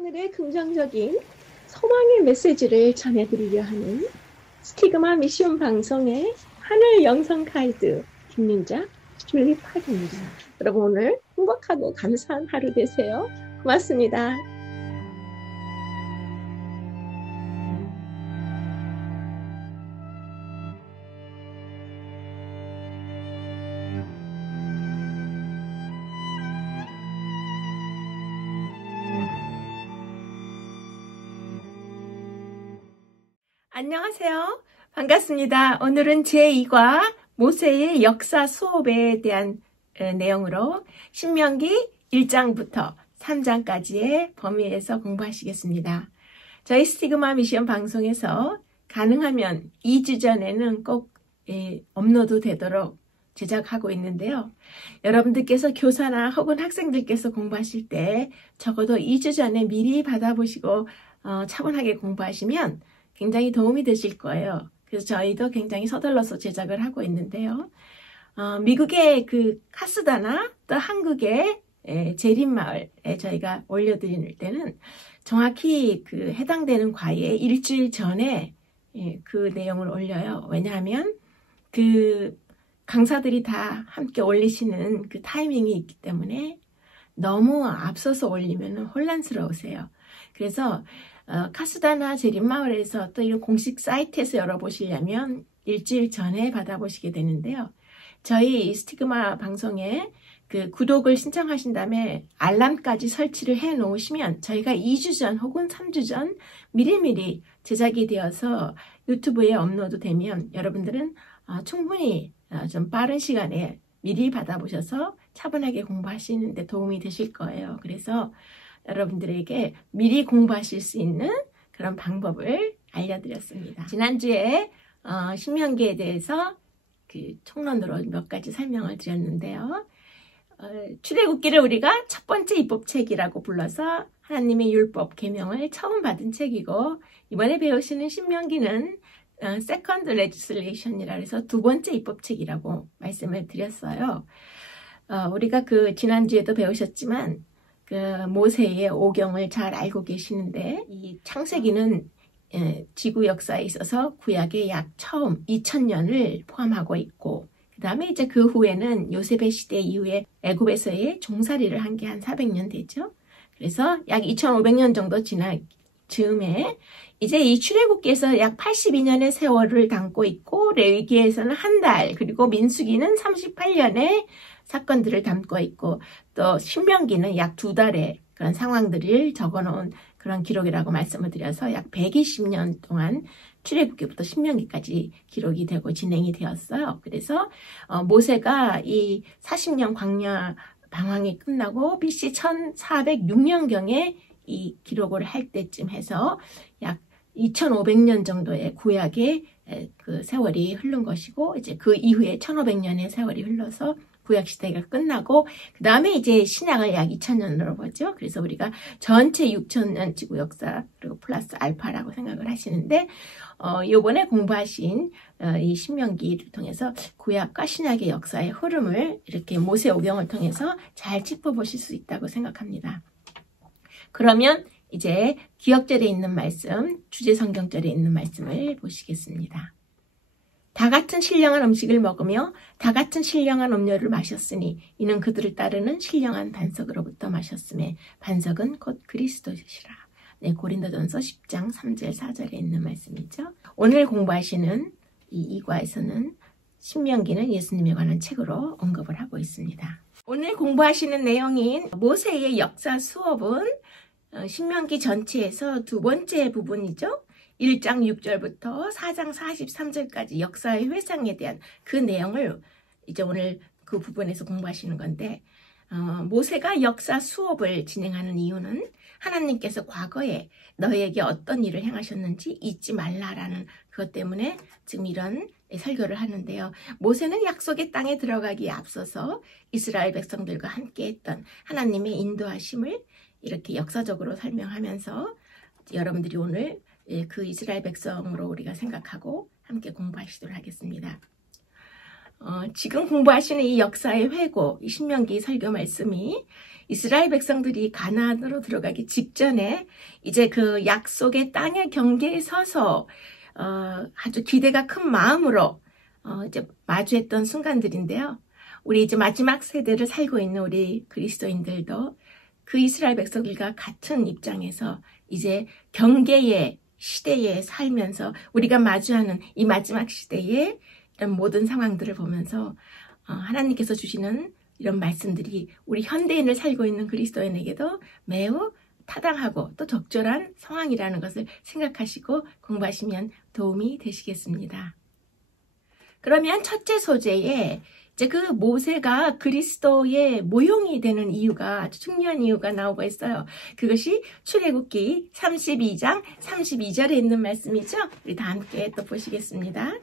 하늘의 긍정적인 소망의 메시지를 전해드리려 하는 스티그마 미션 방송의 하늘 영성 가이드 김민자 줄리팍입니다. 여러분 오늘 행복하고 감사한 하루 되세요. 고맙습니다. 안녕하세요. 반갑습니다. 오늘은 제2과 모세의 역사 수업에 대한 내용으로 신명기 1장부터 3장까지의 범위에서 공부하시겠습니다. 저희 스티그마 미션 방송에서 가능하면 2주 전에는 꼭 업로드 되도록 제작하고 있는데요. 여러분들께서 교사나 혹은 학생들께서 공부하실 때 적어도 2주 전에 미리 받아보시고 차분하게 공부하시면 굉장히 도움이 되실 거예요. 그래서 저희도 굉장히 서둘러서 제작을 하고 있는데요. 미국의 그 카스다나 또 한국의 재림마을에 저희가 올려드릴 때는 정확히 그 해당되는 과에 일주일 전에 그 내용을 올려요. 왜냐하면 그 강사들이 다 함께 올리시는 그 타이밍이 있기 때문에 너무 앞서서 올리면 혼란스러우세요. 그래서 카스다나 재림마을에서 또 이런 공식 사이트에서 열어보시려면 일주일 전에 받아보시게 되는데요. 저희 스티그마 방송에 그 구독을 신청하신 다음에 알람까지 설치를 해 놓으시면 저희가 2주 전 혹은 3주 전 미리미리 제작이 되어서 유튜브에 업로드 되면 여러분들은 충분히 좀 빠른 시간에 미리 받아보셔서 차분하게 공부하시는 데 도움이 되실 거예요. 그래서 여러분들에게 미리 공부하실 수 있는 그런 방법을 알려드렸습니다. 지난주에 신명기에 대해서 그 총론으로 몇 가지 설명을 드렸는데요. 출애굽기를 우리가 첫 번째 입법책이라고 불러서 하나님의 율법 계명을 처음 받은 책이고, 이번에 배우시는 신명기는 Second Legislation이라 해서 두 번째 입법책이라고 말씀을 드렸어요. 우리가 그 지난주에도 배우셨지만 그 모세의 오경을 잘 알고 계시는데, 이 창세기는 지구 역사에 있어서 구약의 약 처음 2000년을 포함하고 있고, 그 다음에 이제 그 후에는 요셉의 시대 이후에 애굽에서의 종살이를 한 게 한 400년 되죠. 그래서 약 2500년 정도 지난 즈음에 이제 이 출애굽기에서 약 82년의 세월을 담고 있고, 레위기에서는 한 달, 그리고 민수기는 38년의 사건들을 담고 있고, 또 신명기는 약 2달의 그런 상황들을 적어놓은 그런 기록이라고 말씀을 드려서 약 120년 동안 출애굽기부터 신명기까지 기록이 되고 진행이 되었어요. 그래서 모세가 이 40년 광야 방황이 끝나고 BC 1406년경에 이 기록을 할 때쯤 해서 약 2500년 정도의 구약의 그 세월이 흐른 것이고, 이제 그 이후에 1500년의 세월이 흘러서 구약 시대가 끝나고, 그 다음에 이제 신약을 약 2000년으로 보죠. 그래서 우리가 전체 6000년 지구 역사 그리고 플러스 알파라고 생각을 하시는데, 요번에 공부하신 이 신명기를 통해서 구약과 신약의 역사의 흐름을 이렇게 모세 오경을 통해서 잘 짚어보실 수 있다고 생각합니다. 그러면 이제 기억절에 있는 말씀, 주제 성경절에 있는 말씀을 보시겠습니다. 다 같은 신령한 음식을 먹으며 다 같은 신령한 음료를 마셨으니 이는 그들을 따르는 신령한 반석으로부터 마셨음에 반석은 곧 그리스도시라. 네, 고린도전서 10장 3절 4절에 있는 말씀이죠. 오늘 공부하시는 이 2과에서는 신명기는 예수님에 관한 책으로 언급을 하고 있습니다. 오늘 공부하시는 내용인 모세의 역사 수업은 신명기 전체에서 두 번째 부분이죠. 1장 6절부터 4장 43절까지 역사의 회상에 대한 그 내용을 이제 오늘 그 부분에서 공부하시는 건데, 모세가 역사 수업을 진행하는 이유는 하나님께서 과거에 너희에게 어떤 일을 행하셨는지 잊지 말라라는 그것 때문에 지금 이런 설교를 하는데요. 모세는 약속의 땅에 들어가기에 앞서서 이스라엘 백성들과 함께 했던 하나님의 인도하심을 이렇게 역사적으로 설명하면서 여러분들이 오늘 그 이스라엘 백성으로 우리가 생각하고 함께 공부하시도록 하겠습니다. 지금 공부하시는 이 역사의 회고, 이 신명기 설교 말씀이 이스라엘 백성들이 가나안으로 들어가기 직전에 이제 그 약속의 땅의 경계에 서서 아주 기대가 큰 마음으로 이제 마주했던 순간들인데요. 우리 이제 마지막 세대를 살고 있는 우리 그리스도인들도 그 이스라엘 백성들과 같은 입장에서 이제 경계의 시대에 살면서 우리가 마주하는 이 마지막 시대의 이런 모든 상황들을 보면서 하나님께서 주시는 이런 말씀들이 우리 현대인을 살고 있는 그리스도인에게도 매우 타당하고 또 적절한 상황이라는 것을 생각하시고 공부하시면 도움이 되시겠습니다. 그러면 첫째 소재에 이제 그 모세가 그리스도의 모형이 되는 이유가 아주 중요한 이유가 나오고 있어요. 그것이 출애굽기 32장 32절에 있는 말씀이죠. 우리 다 함께 또 보시겠습니다.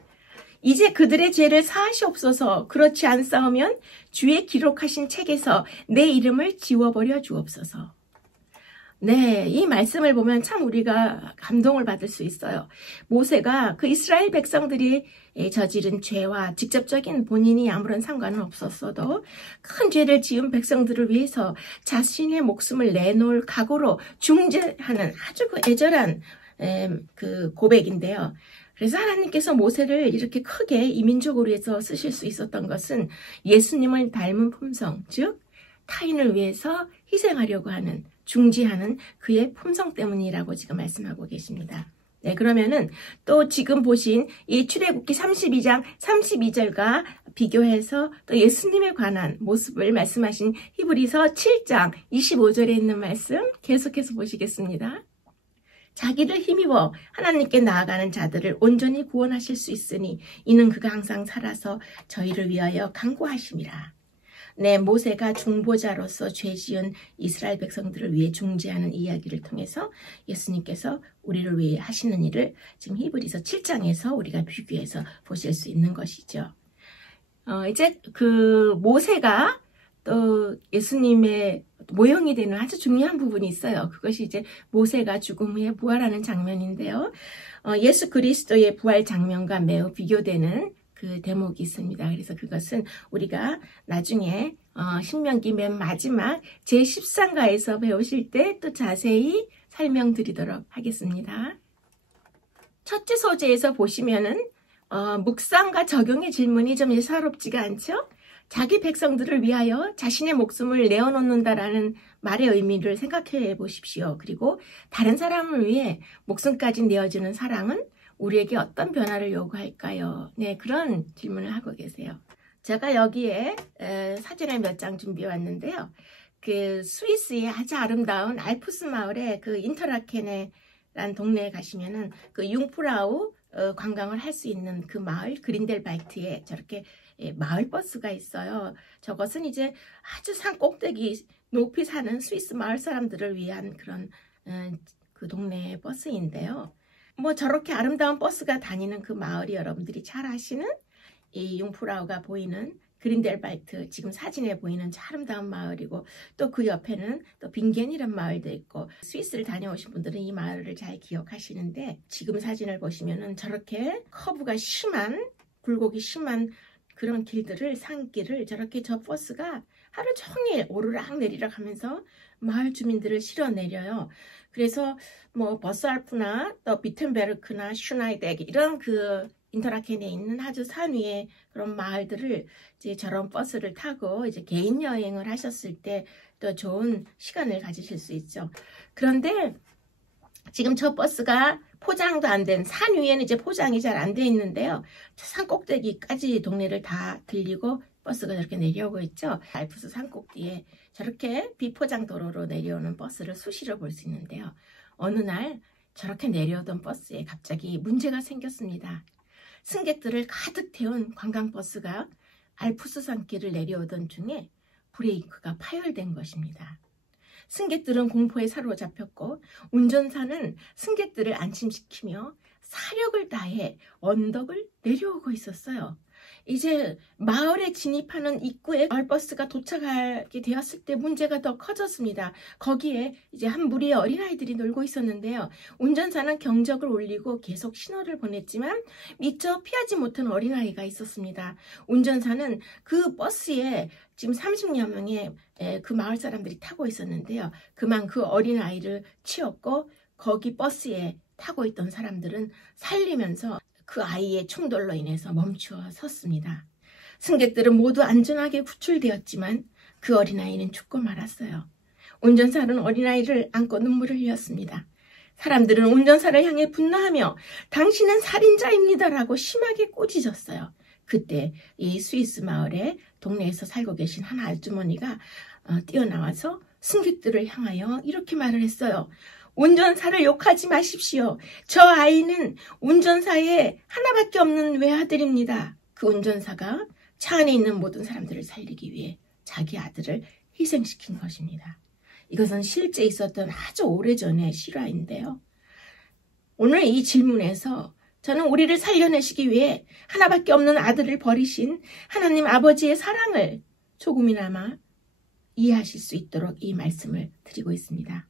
이제 그들의 죄를 사하시옵소서. 그렇지 않사오면 주의 기록하신 책에서 내 이름을 지워버려 주옵소서. 네, 이 말씀을 보면 참 우리가 감동을 받을 수 있어요. 모세가 그 이스라엘 백성들이 저지른 죄와 직접적인 본인이 아무런 상관은 없었어도 큰 죄를 지은 백성들을 위해서 자신의 목숨을 내놓을 각오로 중재하는 아주 그 애절한 그 고백인데요. 그래서 하나님께서 모세를 이렇게 크게 이민족으로 해서 쓰실 수 있었던 것은 예수님을 닮은 품성, 즉 타인을 위해서 희생하려고 하는, 중지하는 그의 품성 때문이라고 지금 말씀하고 계십니다. 네, 그러면은 또 지금 보신 이 출애굽기 32장 32절과 비교해서 또 예수님에 관한 모습을 말씀하신 히브리서 7장 25절에 있는 말씀 계속해서 보시겠습니다. 자기를 힘입어 하나님께 나아가는 자들을 온전히 구원하실 수 있으니 이는 그가 항상 살아서 저희를 위하여 간구하심이라. 네, 모세가 중보자로서 죄 지은 이스라엘 백성들을 위해 중재하는 이야기를 통해서 예수님께서 우리를 위해 하시는 일을 지금 히브리서 7장에서 우리가 비교해서 보실 수 있는 것이죠. 이제 그 모세가 또 예수님의 모형이 되는 아주 중요한 부분이 있어요. 그것이 이제 모세가 죽음 후에 부활하는 장면인데요. 예수 그리스도의 부활 장면과 매우 비교되는 그 대목이 있습니다. 그래서 그것은 우리가 나중에 신명기 맨 마지막 제13가에서 배우실 때 또 자세히 설명드리도록 하겠습니다. 첫째 소재에서 보시면은 묵상과 적용의 질문이 좀 예사롭지가 않죠? 자기 백성들을 위하여 자신의 목숨을 내어놓는다라는 말의 의미를 생각해 보십시오. 그리고 다른 사람을 위해 목숨까지 내어주는 사랑은 우리에게 어떤 변화를 요구할까요? 네, 그런 질문을 하고 계세요. 제가 여기에 사진을 몇 장 준비해 왔는데요. 그 스위스의 아주 아름다운 알프스 마을의 그 인터라켄에라는 동네에 가시면은 그 융프라우 관광을 할 수 있는 그 마을 그린델발트에 저렇게 마을 버스가 있어요. 저것은 이제 아주 산 꼭대기 높이 사는 스위스 마을 사람들을 위한 그런 그 동네 버스인데요. 뭐 저렇게 아름다운 버스가 다니는 그 마을이 여러분들이 잘 아시는 이 융프라우가 보이는 그린델발트, 지금 사진에 보이는 아름다운 마을이고 또 그 옆에는 또 빙겐이란 마을도 있고 스위스를 다녀오신 분들은 이 마을을 잘 기억하시는데 지금 사진을 보시면은 저렇게 커브가 심한, 굴곡이 심한 그런 길들을, 산길을 저렇게 저 버스가 하루 종일 오르락 내리락 하면서 마을 주민들을 실어 내려요. 그래서 뭐 버스알프나 또 비텐베르크나 슈나이덱 이런 그 인터라켄에 있는 아주 산 위에 그런 마을들을 이제 저런 버스를 타고 이제 개인 여행을 하셨을 때 또 좋은 시간을 가지실 수 있죠. 그런데 지금 저 버스가 포장도 안 된 산 위에는 이제 포장이 잘 안 돼 있는데요. 산 꼭대기까지 동네를 다 들리고 버스가 저렇게 내려오고 있죠. 알프스 산 꼭대기에 저렇게 비포장 도로로 내려오는 버스를 수시로 볼 수 있는데요. 어느 날 저렇게 내려오던 버스에 갑자기 문제가 생겼습니다. 승객들을 가득 태운 관광버스가 알프스 산길을 내려오던 중에 브레이크가 파열된 것입니다. 승객들은 공포에 사로잡혔고 운전사는 승객들을 안심시키며 사력을 다해 언덕을 내려오고 있었어요. 이제 마을에 진입하는 입구에 마을버스가 도착하게 되었을 때 문제가 더 커졌습니다. 거기에 이제 한 무리의 어린아이들이 놀고 있었는데요. 운전사는 경적을 울리고 계속 신호를 보냈지만 미처 피하지 못한 어린아이가 있었습니다. 운전사는 그 버스에 지금 30여 명의 그 마을 사람들이 타고 있었는데요. 그만 그 어린아이를 치웠고 거기 버스에 타고 있던 사람들은 살리면서 그 아이의 충돌로 인해서 멈추어 섰습니다. 승객들은 모두 안전하게 구출되었지만 그 어린아이는 죽고 말았어요. 운전사는 어린아이를 안고 눈물을 흘렸습니다. 사람들은 운전사를 향해 분노하며 당신은 살인자입니다라고 심하게 꾸짖었어요. 그때 이 스위스 마을에 동네에서 살고 계신 한 아주머니가 뛰어나와서 승객들을 향하여 이렇게 말을 했어요. 운전사를 욕하지 마십시오. 저 아이는 운전사의 하나밖에 없는 외아들입니다. 그 운전사가 차 안에 있는 모든 사람들을 살리기 위해 자기 아들을 희생시킨 것입니다. 이것은 실제 있었던 아주 오래전의 실화인데요. 오늘 이 질문에서 저는 우리를 살려내시기 위해 하나밖에 없는 아들을 버리신 하나님 아버지의 사랑을 조금이나마 이해하실 수 있도록 이 말씀을 드리고 있습니다.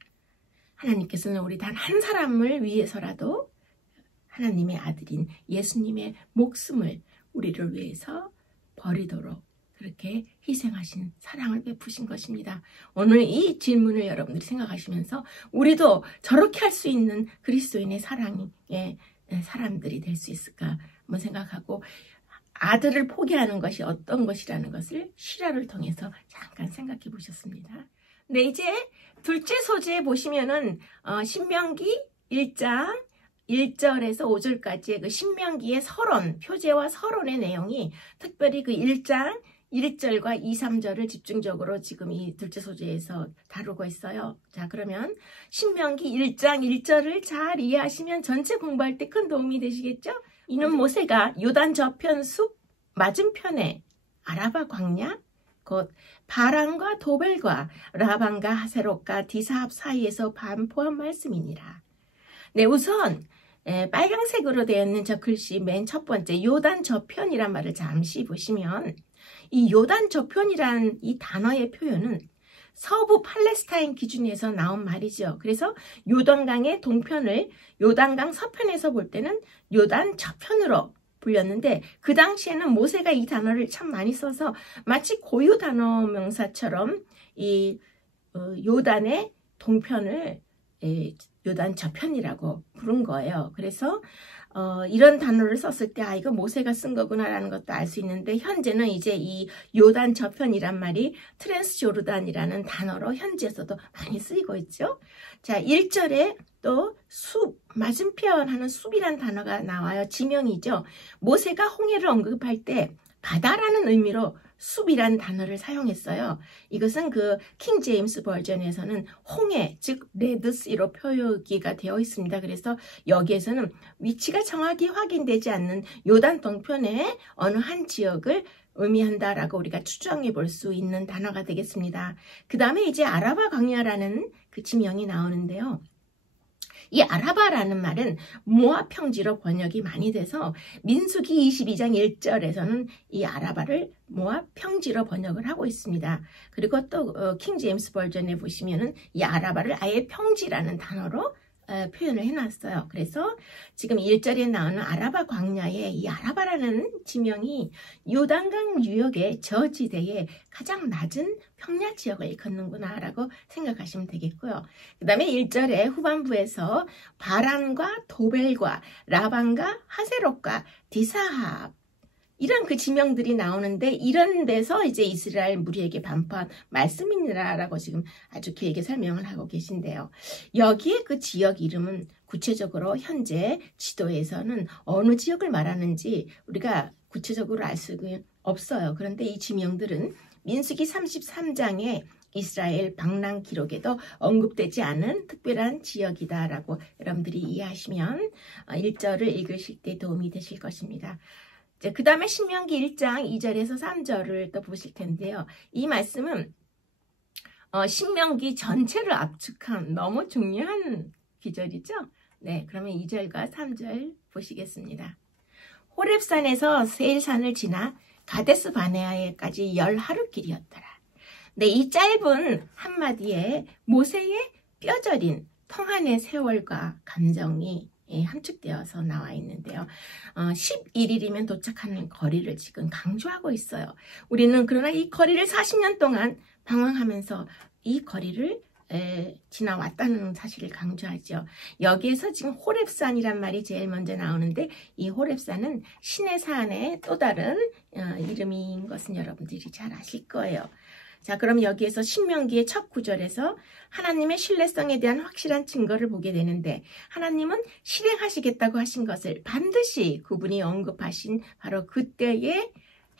하나님께서는 우리 단 한 사람을 위해서라도 하나님의 아들인 예수님의 목숨을 우리를 위해서 버리도록 그렇게 희생하신 사랑을 베푸신 것입니다. 오늘 이 질문을 여러분들이 생각하시면서 우리도 저렇게 할 수 있는 그리스도인의 사랑의 사람들이 될 수 있을까 한번 생각하고 아들을 포기하는 것이 어떤 것이라는 것을 실화를 통해서 잠깐 생각해 보셨습니다. 네, 이제 둘째 소재에 보시면은 신명기 1장 1절에서 5절까지의 그 신명기의 서론, 표제와 서론의 내용이 특별히 그 1장 1절과 2, 3절을 집중적으로 지금 이 둘째 소재에서 다루고 있어요. 자, 그러면 신명기 1장 1절을 잘 이해하시면 전체 공부할 때 큰 도움이 되시겠죠? 이는 모세가 요단 저편 숲 맞은편에 아라바 광야, 곧 바란과 도벨과 라반과 하세롯과 디사합 사이에서 반포한 말씀이니라. 네, 우선 빨강색으로 되어 있는 저 글씨 맨 첫 번째 요단 저편이란 말을 잠시 보시면 이 요단 저편이란 이 단어의 표현은 서부 팔레스타인 기준에서 나온 말이죠. 그래서 요단강의 동편을 요단강 서편에서 볼 때는 요단 저편으로 불렸는데 그 당시에는 모세가 이 단어를 참 많이 써서 마치 고유 단어 명사처럼 이 요단의 동편을 요단 저편이라고 부른 거예요. 그래서 이런 단어를 썼을 때 이거 모세가 쓴 거구나라는 것도 알 수 있는데 현재는 이제 이 요단 저편이란 말이 트랜스조르단이라는 단어로 현지에서도 많이 쓰이고 있죠. 자, 1절에 또 숲, 맞은편 하는 숲이란 단어가 나와요. 지명이죠. 모세가 홍해를 언급할 때 바다라는 의미로 숲이란 단어를 사용했어요. 이것은 그 킹 제임스 버전에서는 홍해, 즉 레드시로 표기가 되어 있습니다. 그래서 여기에서는 위치가 정확히 확인되지 않는 요단 동편의 어느 한 지역을 의미한다라고 우리가 추정해 볼 수 있는 단어가 되겠습니다. 그 다음에 이제 아라바 광야라는 그 지명이 나오는데요. 이 아라바라는 말은 모압 평지로 번역이 많이 돼서 민수기 22장 1절에서는 이 아라바를 모압 평지로 번역을 하고 있습니다. 그리고 또 킹 제임스 버전에 보시면은 이 아라바를 아예 평지라는 단어로 표현을 해놨어요. 그래서 지금 1절에 나오는 아라바 광야의 이 아라바라는 지명이 요단강 유역의 저지대의 가장 낮은 평야 지역을 일컫는구나 라고 생각하시면 되겠고요. 그 다음에 1절의 후반부에서 바란과 도벨과 라반과 하세롯과 디사합 이런 그 지명들이 나오는데 이런 데서 이제 이스라엘 무리에게 반포한 말씀이니라라고 지금 아주 길게 설명을 하고 계신데요. 여기에 그 지역 이름은 구체적으로 현재 지도에서는 어느 지역을 말하는지 우리가 구체적으로 알 수가 없어요. 그런데 이 지명들은 민수기 33장에 이스라엘 방랑 기록에도 언급되지 않은 특별한 지역이다라고 여러분들이 이해하시면 1절을 읽으실 때 도움이 되실 것입니다. 그 다음에 신명기 1장 2절에서 3절을 또 보실 텐데요. 이 말씀은 신명기 전체를 압축한 너무 중요한 기절이죠. 네, 그러면 2절과 3절 보시겠습니다. 호렙산에서 세일산을 지나 가데스 바네아에까지 10하루길이었더라. 근데 이 짧은 한마디에 모세의 뼈저린 통한의 세월과 감정이 함축되어서 나와 있는데요. 11일이면 도착하는 거리를 지금 강조하고 있어요. 우리는 그러나 이 거리를 40년 동안 방황하면서 이 거리를 지나왔다는 사실을 강조하죠. 여기에서 지금 호렙산이란 말이 제일 먼저 나오는데 이 호렙산은 신의 산의 또 다른 이름인 것은 여러분들이 잘 아실 거예요. 자, 그럼 여기에서 신명기의 첫 구절에서 하나님의 신뢰성에 대한 확실한 증거를 보게 되는데 하나님은 실행하시겠다고 하신 것을 반드시 그분이 언급하신 바로 그때에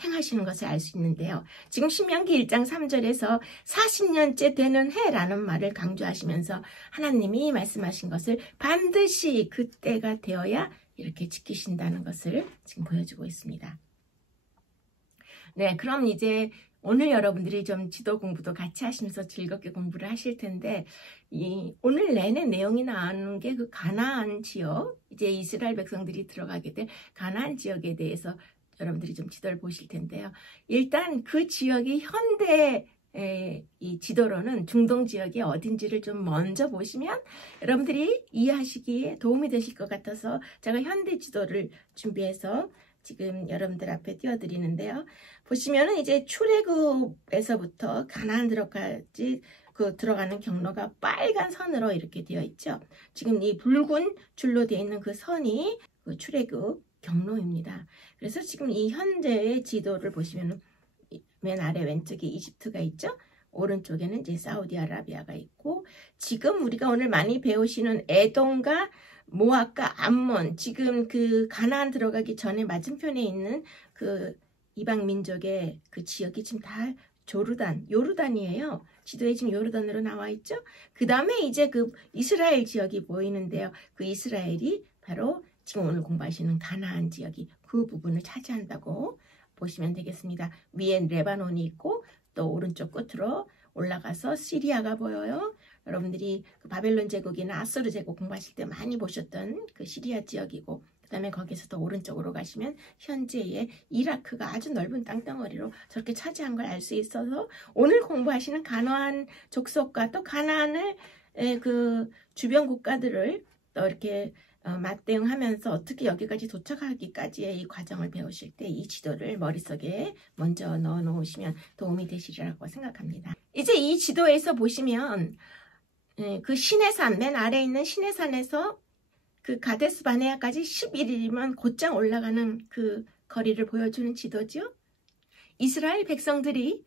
행하시는 것을 알 수 있는데요. 지금 신명기 1장 3절에서 40년째 되는 해라는 말을 강조하시면서 하나님이 말씀하신 것을 반드시 그때가 되어야 이렇게 지키신다는 것을 지금 보여주고 있습니다. 네, 그럼 이제 오늘 여러분들이 좀 지도 공부도 같이 하시면서 즐겁게 공부를 하실 텐데 오늘 내내 내용이 나오는 게 그 가나안 지역, 이제 이스라엘 백성들이 들어가게 될 가나안 지역에 대해서 여러분들이 좀 지도를 보실 텐데요. 일단 그 지역이 현대 이 지도로는 중동 지역이 어딘지를 좀 먼저 보시면 여러분들이 이해하시기에 도움이 되실 것 같아서 제가 현대 지도를 준비해서 지금 여러분들 앞에 띄워드리는데요. 보시면은 이제 출애굽에서부터 가나안으로까지 그 들어가는 경로가 빨간 선으로 이렇게 되어 있죠. 지금 이 붉은 줄로 되어 있는 그 선이 그 출애굽 경로입니다. 그래서 지금 이 현재의 지도를 보시면 맨 아래 왼쪽에 이집트가 있죠. 오른쪽에는 이제 사우디아라비아가 있고 지금 우리가 오늘 많이 배우시는 에돔과 모압과 암몬, 지금 그 가나안 들어가기 전에 맞은편에 있는 그 이방 민족의 그 지역이 지금 다 요르단이에요. 지도에 지금 요르단으로 나와 있죠. 그 다음에 이제 그 이스라엘 지역이 보이는데요. 그 이스라엘이 바로 지금 오늘 공부하시는 가나안 지역이 그 부분을 차지한다고 보시면 되겠습니다. 위에 레바논이 있고 또 오른쪽 끝으로 올라가서 시리아가 보여요. 여러분들이 그 바벨론 제국이나 아수르 제국 공부하실 때 많이 보셨던 그 시리아 지역이고 그 다음에 거기서 더 오른쪽으로 가시면 현재의 이라크가 아주 넓은 땅덩어리로 저렇게 차지한 걸 알 수 있어서 오늘 공부하시는 가나안 족속과 또 가나안을 그 주변 국가들을 또 이렇게 맞대응하면서 어떻게 여기까지 도착하기까지의 이 과정을 배우실 때 이 지도를 머릿속에 먼저 넣어 놓으시면 도움이 되시리라고 생각합니다. 이제 이 지도에서 보시면 그 시내산, 맨 아래에 있는 시내산에서 그 가데스 바네아까지 11일이면 곧장 올라가는 그 거리를 보여주는 지도죠. 이스라엘 백성들이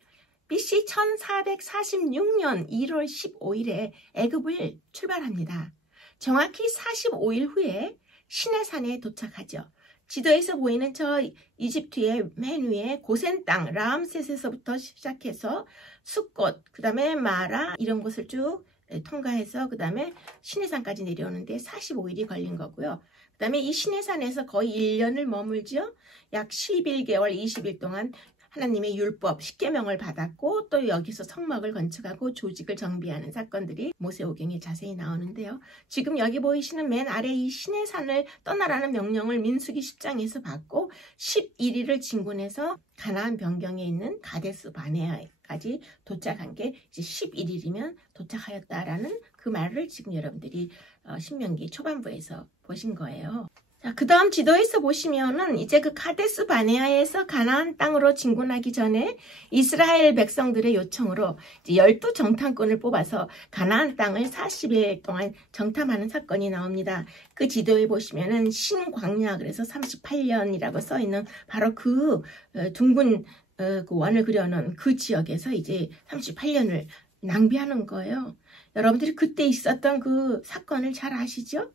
BC 1446년 1월 15일에 애굽을 출발합니다. 정확히 45일 후에 시내산에 도착하죠. 지도에서 보이는 저 이집트의 맨 위에 고센 땅 라암셋에서부터 시작해서 숫꽃, 그 다음에 마라 이런 곳을 쭉 통과해서 그 다음에 시내산까지 내려오는데 45일이 걸린 거고요. 그 다음에 이 시내산에서 거의 1년을 머물죠. 약 11개월 20일 동안 하나님의 율법 10계명을 받았고 또 여기서 성막을 건축하고 조직을 정비하는 사건들이 모세오경에 자세히 나오는데요. 지금 여기 보이시는 맨 아래 이 시내산을 떠나라는 명령을 민수기 10장에서 받고 11일을 진군해서 가나안 변경에 있는 가데스 바네아까지 도착한 게 이제 11일이면 도착하였다라는 그 말을 지금 여러분들이 신명기 초반부에서 보신 거예요. 자, 그 다음 지도에서 보시면은 이제 그 가데스 바네아에서 가나안 땅으로 진군하기 전에 이스라엘 백성들의 요청으로 이제 12정탐꾼을 뽑아서 가나안 땅을 40일 동안 정탐하는 사건이 나옵니다. 그 지도에 보시면은 신광야 그래서 38년이라고 써 있는 바로 그 둥근 그 원을 그려놓은 그 지역에서 이제 38년을 낭비하는 거예요. 여러분들이 그때 있었던 그 사건을 잘 아시죠?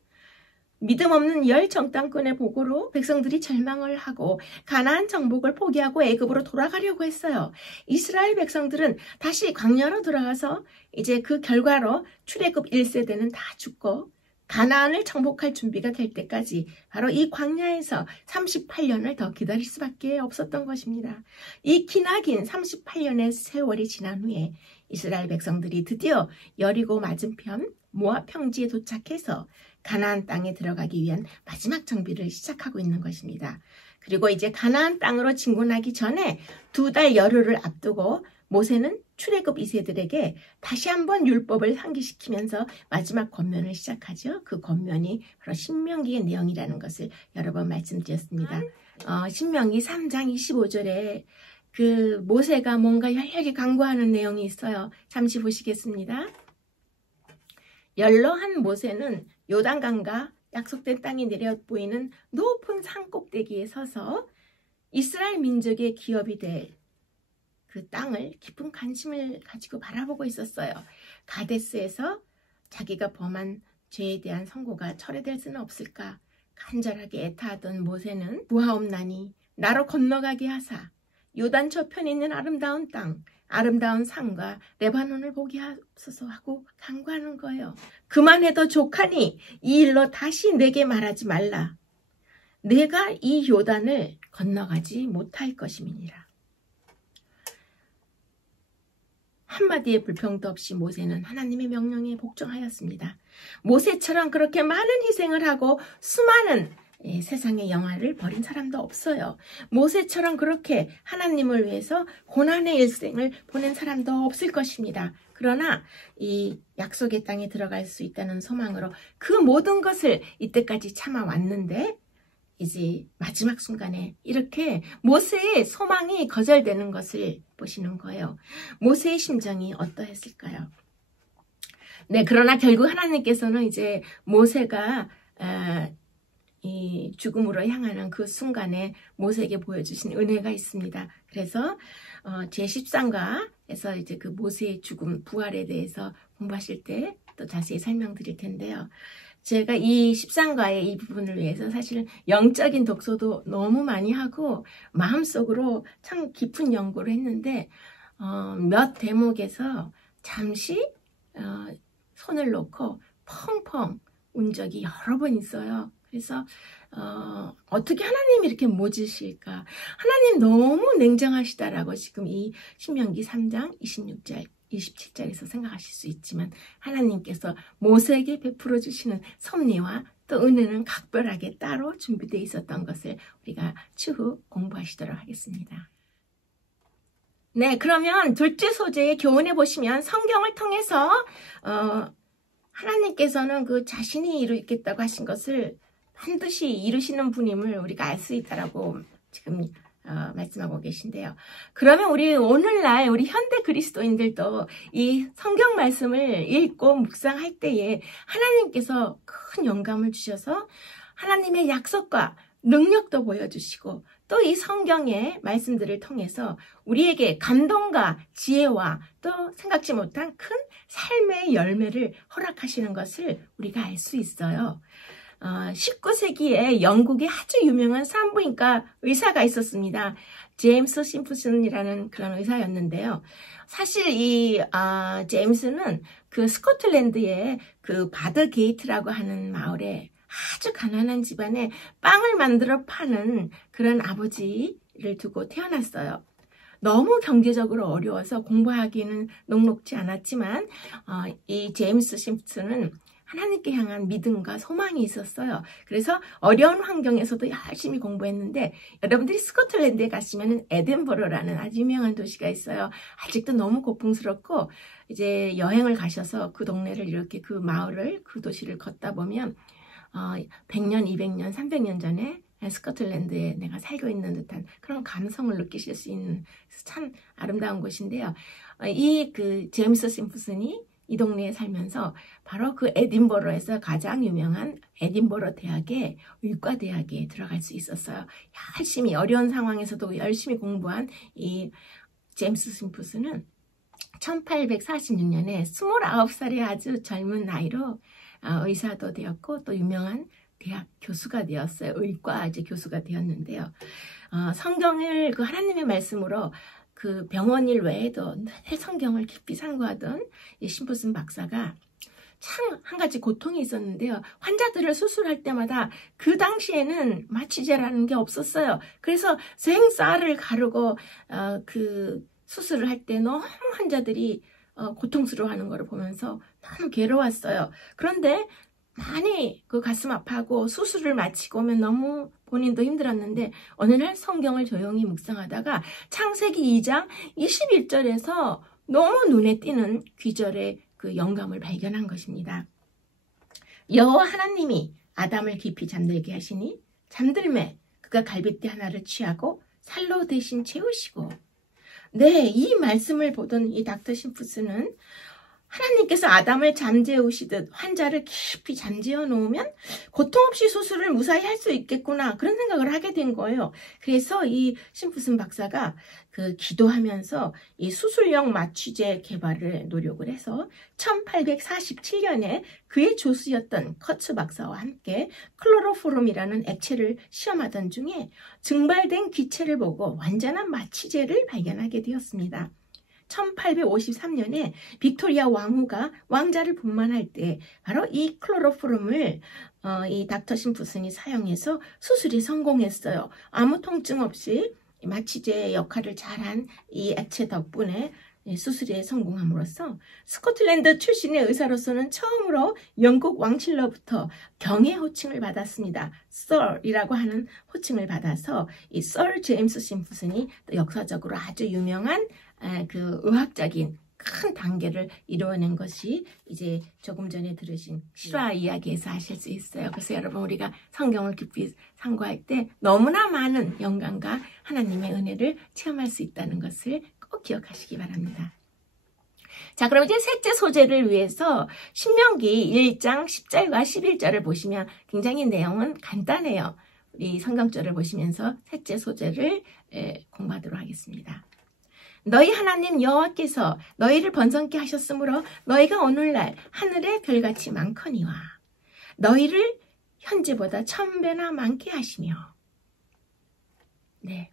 믿음 없는 10정탐꾼의 보고로 백성들이 절망을 하고 가나안 정복을 포기하고 애굽으로 돌아가려고 했어요. 이스라엘 백성들은 다시 광야로 돌아가서 이제 그 결과로 출애굽 1세대는 다 죽고 가나안을 정복할 준비가 될 때까지 바로 이 광야에서 38년을 더 기다릴 수밖에 없었던 것입니다. 이 기나긴 38년의 세월이 지난 후에 이스라엘 백성들이 드디어 여리고 맞은편 모압 평지에 도착해서 가나안 땅에 들어가기 위한 마지막 정비를 시작하고 있는 것입니다. 그리고 이제 가나안 땅으로 진군하기 전에 2달 열흘을 앞두고 모세는 출애굽 2세들에게 다시 한번 율법을 상기시키면서 마지막 권면을 시작하죠. 그 권면이 바로 신명기의 내용이라는 것을 여러 번 말씀드렸습니다. 신명기 3장 25절에 그 모세가 뭔가 열렬히 강구하는 내용이 있어요. 잠시 보시겠습니다. 연로한 모세는 요단강과 약속된 땅이 내려 보이는 높은 산 꼭대기에 서서 이스라엘 민족의 기업이 될 그 땅을 깊은 관심을 가지고 바라보고 있었어요. 가데스에서 자기가 범한 죄에 대한 선고가 철회될 수는 없을까 간절하게 애타하던 모세는 구하옵나니 나로 건너가게 하사 요단 저편에 있는 아름다운 땅, 아름다운 산과 레바논을 보게 하소서 하고 간구하는 거예요. 그만해도 족하니 이 일로 다시 내게 말하지 말라. 내가 이 요단을 건너가지 못할 것임이니라. 한마디의 불평도 없이 모세는 하나님의 명령에 복종하였습니다. 모세처럼 그렇게 많은 희생을 하고 수많은 세상의 영화를 버린 사람도 없어요. 모세처럼 그렇게 하나님을 위해서 고난의 일생을 보낸 사람도 없을 것입니다. 그러나 이 약속의 땅에 들어갈 수 있다는 소망으로 그 모든 것을 이때까지 참아왔는데 이제 마지막 순간에 이렇게 모세의 소망이 거절되는 것을 보시는 거예요. 모세의 심정이 어떠했을까요? 네, 그러나 결국 하나님께서는 이제 모세가 이 죽음으로 향하는 그 순간에 모세에게 보여주신 은혜가 있습니다. 그래서 제13과에서 이제 그 모세의 죽음, 부활에 대해서 공부하실 때 또 자세히 설명드릴 텐데요. 제가 이 13과의 이 부분을 위해서 사실 영적인 독서도 너무 많이 하고 마음속으로 참 깊은 연구를 했는데 몇 대목에서 잠시 손을 놓고 펑펑 운 적이 여러 번 있어요. 그래서 어떻게 하나님이 이렇게 모지실까? 하나님 너무 냉정하시다라고 지금 이 신명기 3장 26절 27절에서 생각하실 수 있지만 하나님께서 모세에게 베풀어 주시는 섭리와 또 은혜는 각별하게 따로 준비되어 있었던 것을 우리가 추후 공부하시도록 하겠습니다. 네, 그러면 둘째 소재의 교훈에 보시면 성경을 통해서 하나님께서는 그 자신이 이루겠다고 하신 것을 반드시 이루시는 분임을 우리가 알 수 있다라고 지금 말씀하고 계신데요. 그러면 우리 오늘날 우리 현대 그리스도인들도 이 성경 말씀을 읽고 묵상할 때에 하나님께서 큰 영감을 주셔서 하나님의 약속과 능력도 보여주시고 또 이 성경의 말씀들을 통해서 우리에게 감동과 지혜와 또 생각지 못한 큰 삶의 열매를 허락하시는 것을 우리가 알 수 있어요. 19세기에 영국에 아주 유명한 산부인과 의사가 있었습니다. 제임스 심프슨이라는 그런 의사였는데요. 사실 이 제임스는 그 스코틀랜드의 그 바드 게이트라고 하는 마을에 아주 가난한 집안에 빵을 만들어 파는 그런 아버지를 두고 태어났어요. 너무 경제적으로 어려워서 공부하기는 녹록지 않았지만 이 제임스 심프슨은 하나님께 향한 믿음과 소망이 있었어요. 그래서 어려운 환경에서도 열심히 공부했는데 여러분들이 스코틀랜드에 가시면 에든버러라는 아주 유명한 도시가 있어요. 아직도 너무 고풍스럽고 이제 여행을 가셔서 그 동네를 이렇게 그 마을을 그 도시를 걷다 보면 100년, 200년, 300년 전에 스코틀랜드에 내가 살고 있는 듯한 그런 감성을 느끼실 수 있는 참 아름다운 곳인데요. 이 그 제임스 심프슨이 이 동네에 살면서 바로 그 에딘버러에서 가장 유명한 에딘버러 대학의 의과대학에 들어갈 수 있었어요. 열심히 어려운 상황에서도 열심히 공부한 이 제임스 심프슨은 1846년에 29살의 아주 젊은 나이로 의사도 되었고 또 유명한 대학 교수가 되었어요. 의과 이제 교수가 되었는데요. 성경을 그 하나님의 말씀으로 그 병원 일 외에도 늘 성경을 깊이 상고하던 이 심프슨 박사가 참 한 가지 고통이 있었는데요. 환자들을 수술할 때마다 그 당시에는 마취제라는 게 없었어요. 그래서 생쌀을 가르고 그 수술을 할 때 너무 환자들이 고통스러워하는 것을 보면서 너무 괴로웠어요. 그런데 많이 그 가슴 아파하고 수술을 마치고 오면 너무 본인도 힘들었는데 어느 날 성경을 조용히 묵상하다가 창세기 2장 21절에서 너무 눈에 띄는 귀절의 그 영감을 발견한 것입니다. 여호와 하나님이 아담을 깊이 잠들게 하시니 잠들매 그가 갈빗대 하나를 취하고 살로 대신 채우시고. 네, 이 말씀을 보던 이 닥터 심프스는 하나님께서 아담을 잠재우시듯 환자를 깊이 잠재워 놓으면 고통 없이 수술을 무사히 할 수 있겠구나, 그런 생각을 하게 된 거예요. 그래서 이 심프슨 박사가 그 기도하면서 이 수술용 마취제 개발을 노력을 해서 1847년에 그의 조수였던 커츠 박사와 함께 클로로포름이라는 액체를 시험하던 중에 증발된 기체를 보고 완전한 마취제를 발견하게 되었습니다. 1853년에 빅토리아 왕후가 왕자를 분만할 때 바로 이 클로로포름을 이 닥터 심프슨이 사용해서 수술이 성공했어요. 아무 통증 없이 마취제의 역할을 잘한 이 액체 덕분에 수술에 성공함으로써 스코틀랜드 출신의 의사로서는 처음으로 영국 왕실로부터 경의 호칭을 받았습니다. Sir이라고 하는 호칭을 받아서 이 Sir 제임스 심프슨이 역사적으로 아주 유명한 그 의학적인 큰 단계를 이루어낸 것이 이제 조금 전에 들으신 실화 이야기에서 아실 수 있어요. 그래서 여러분, 우리가 성경을 깊이 상고할 때 너무나 많은 영광과 하나님의 은혜를 체험할 수 있다는 것을 꼭 기억하시기 바랍니다. 자, 그럼 이제 셋째 소재를 위해서 신명기 1장 10절과 11절을 보시면 굉장히 내용은 간단해요. 우리 성경절을 보시면서 셋째 소재를 공부하도록 하겠습니다. 너희 하나님 여호와께서 너희를 번성케 하셨으므로 너희가 오늘날 하늘의 별같이 많거니와 너희를 현재보다 1000배나 많게 하시며. 네,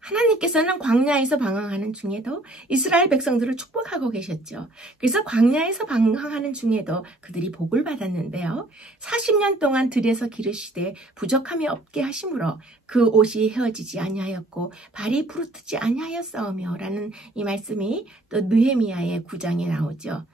하나님께서는 광야에서 방황하는 중에도 이스라엘 백성들을 축복하고 계셨죠. 그래서 광야에서 방황하는 중에도 그들이 복을 받았는데요. 40년 동안 들에서 기르시되 부족함이 없게 하심으로 그 옷이 헤어지지 아니하였고 발이 부르트지 아니하였사오며 라는 이 말씀이 또 느헤미야의 9장에 나오죠.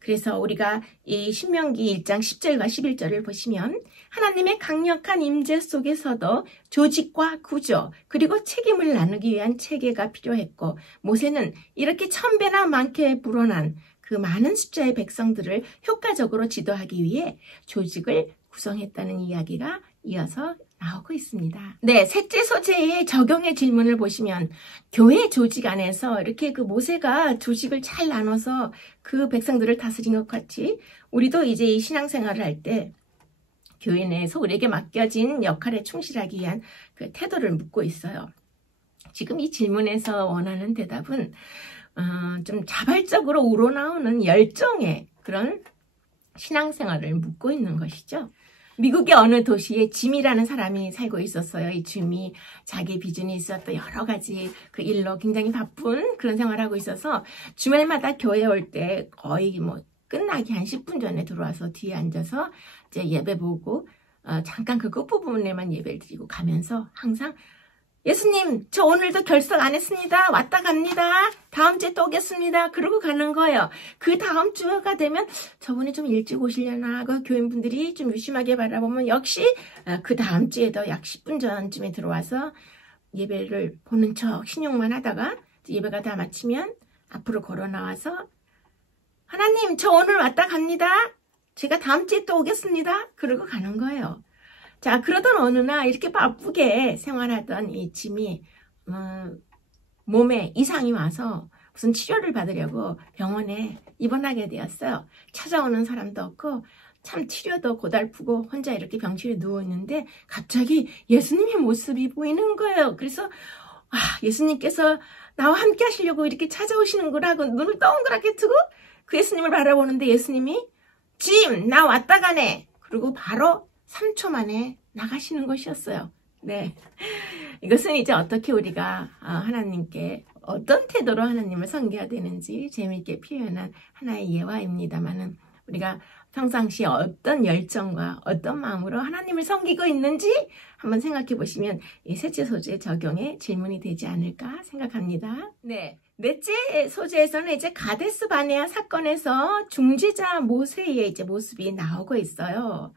그래서 우리가 이 신명기 1장 10절과 11절을 보시면 하나님의 강력한 임재 속에서도 조직과 구조 그리고 책임을 나누기 위한 체계가 필요했고, 모세는 이렇게 1000배나 많게 불어난 그 많은 숫자의 백성들을 효과적으로 지도하기 위해 조직을 구성했다는 이야기가 이어서 나오고 있습니다. 네, 셋째 소재의 적용의 질문을 보시면 교회 조직 안에서 이렇게 그 모세가 조직을 잘 나눠서 그 백성들을 다스린 것 같이 우리도 이제 이 신앙생활을 할 때 교회 내에서 우리에게 맡겨진 역할에 충실하기 위한 그 태도를 묻고 있어요. 지금 이 질문에서 원하는 대답은 좀 자발적으로 우러나오는 열정의 그런 신앙생활을 묻고 있는 것이죠. 미국의 어느 도시에 짐이라는 사람이 살고 있었어요. 이 짐이 자기 비전이 있었던 여러 가지 그 일로 굉장히 바쁜 그런 생활을 하고 있어서 주말마다 교회 올 때 거의 뭐 끝나기 한 10분 전에 들어와서 뒤에 앉아서 이제 예배 보고 잠깐 그 끝부분에만 예배를 드리고 가면서 항상 예수님, 저 오늘도 결석 안 했습니다. 왔다 갑니다. 다음 주에 또 오겠습니다. 그러고 가는 거예요. 그 다음 주가 되면 저분이 좀 일찍 오시려나 그 교인분들이 좀 유심하게 바라보면 역시 그 다음 주에도 약 10분 전쯤에 들어와서 예배를 보는 척 신용만 하다가 예배가 다 마치면 앞으로 걸어 나와서 하나님, 저 오늘 왔다 갑니다. 제가 다음 주에 또 오겠습니다. 그러고 가는 거예요. 자, 그러던 어느 날 이렇게 바쁘게 생활하던 이 짐이 몸에 이상이 와서 무슨 치료를 받으려고 병원에 입원하게 되었어요. 찾아오는 사람도 없고 참 치료도 고달프고 혼자 이렇게 병실에 누워있는데 갑자기 예수님의 모습이 보이는 거예요. 그래서 예수님께서 나와 함께 하시려고 이렇게 찾아오시는구나 하고 눈을 동그랗게 뜨고 그 예수님을 바라보는데 예수님이 짐, 나 왔다 가네. 그리고 바로 3초 만에 나가시는 것이었어요. 네, 이것은 이제 어떻게 우리가 하나님께 어떤 태도로 하나님을 섬겨야 되는지 재미있게 표현한 하나의 예화입니다만은 우리가 평상시에 어떤 열정과 어떤 마음으로 하나님을 섬기고 있는지 한번 생각해 보시면 이 셋째 소재 적용의 질문이 되지 않을까 생각합니다. 네, 넷째 소재에서는 이제 가데스 바네아 사건에서 중지자 모세의 이제 모습이 나오고 있어요.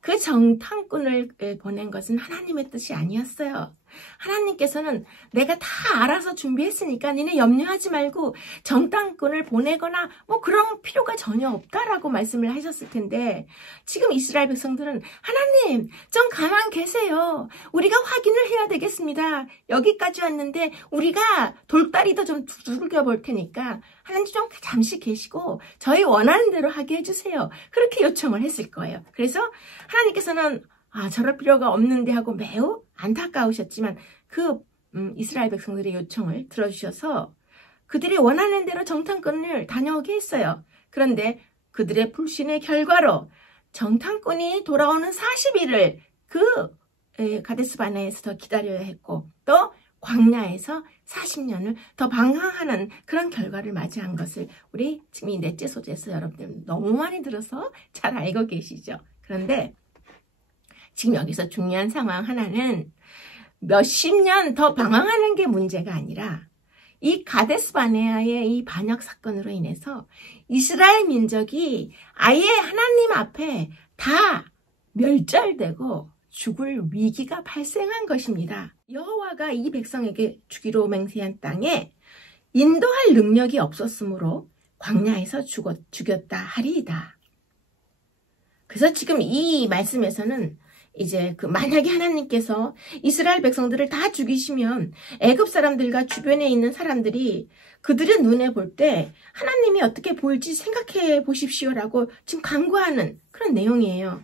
그 정탐꾼을 보낸 것은 하나님의 뜻이 아니었어요. 하나님께서는 내가 다 알아서 준비했으니까 니네 염려하지 말고 정탐꾼을 보내거나 뭐 그런 필요가 전혀 없다라고 말씀을 하셨을 텐데, 지금 이스라엘 백성들은 하나님 좀 가만 계세요. 우리가 확인을 해야 되겠습니다. 여기까지 왔는데 우리가 돌다리도 좀 두들겨 볼 테니까 하나님 좀 잠시 계시고 저희 원하는 대로 하게 해주세요. 그렇게 요청을 했을 거예요. 그래서 하나님께서는 저럴 필요가 없는데 하고 매우 안타까우셨지만 그 이스라엘 백성들의 요청을 들어주셔서 그들이 원하는 대로 정탐꾼을 다녀오게 했어요. 그런데 그들의 불신의 결과로 정탐꾼이 돌아오는 40일을 가데스 바네아에서 더 기다려야 했고, 또 광야에서 40년을 더 방황하는 그런 결과를 맞이한 것을 우리 지금 이 넷째 소재에서 여러분들 너무 많이 들어서 잘 알고 계시죠. 그런데 지금 여기서 중요한 상황 하나는 몇십 년 더 방황하는 게 문제가 아니라 이 가데스 바네아의 이 반역 사건으로 인해서 이스라엘 민족이 아예 하나님 앞에 다 멸절되고 죽을 위기가 발생한 것입니다. 여호와가 이 백성에게 주기로 맹세한 땅에 인도할 능력이 없었으므로 광야에서 죽였다 하리이다. 그래서 지금 이 말씀에서는 이제 만약에 하나님께서 이스라엘 백성들을 다 죽이시면 애굽 사람들과 주변에 있는 사람들이 그들의 눈에 볼 때 하나님이 어떻게 보일지 생각해 보십시오라고 지금 간구하는 그런 내용이에요.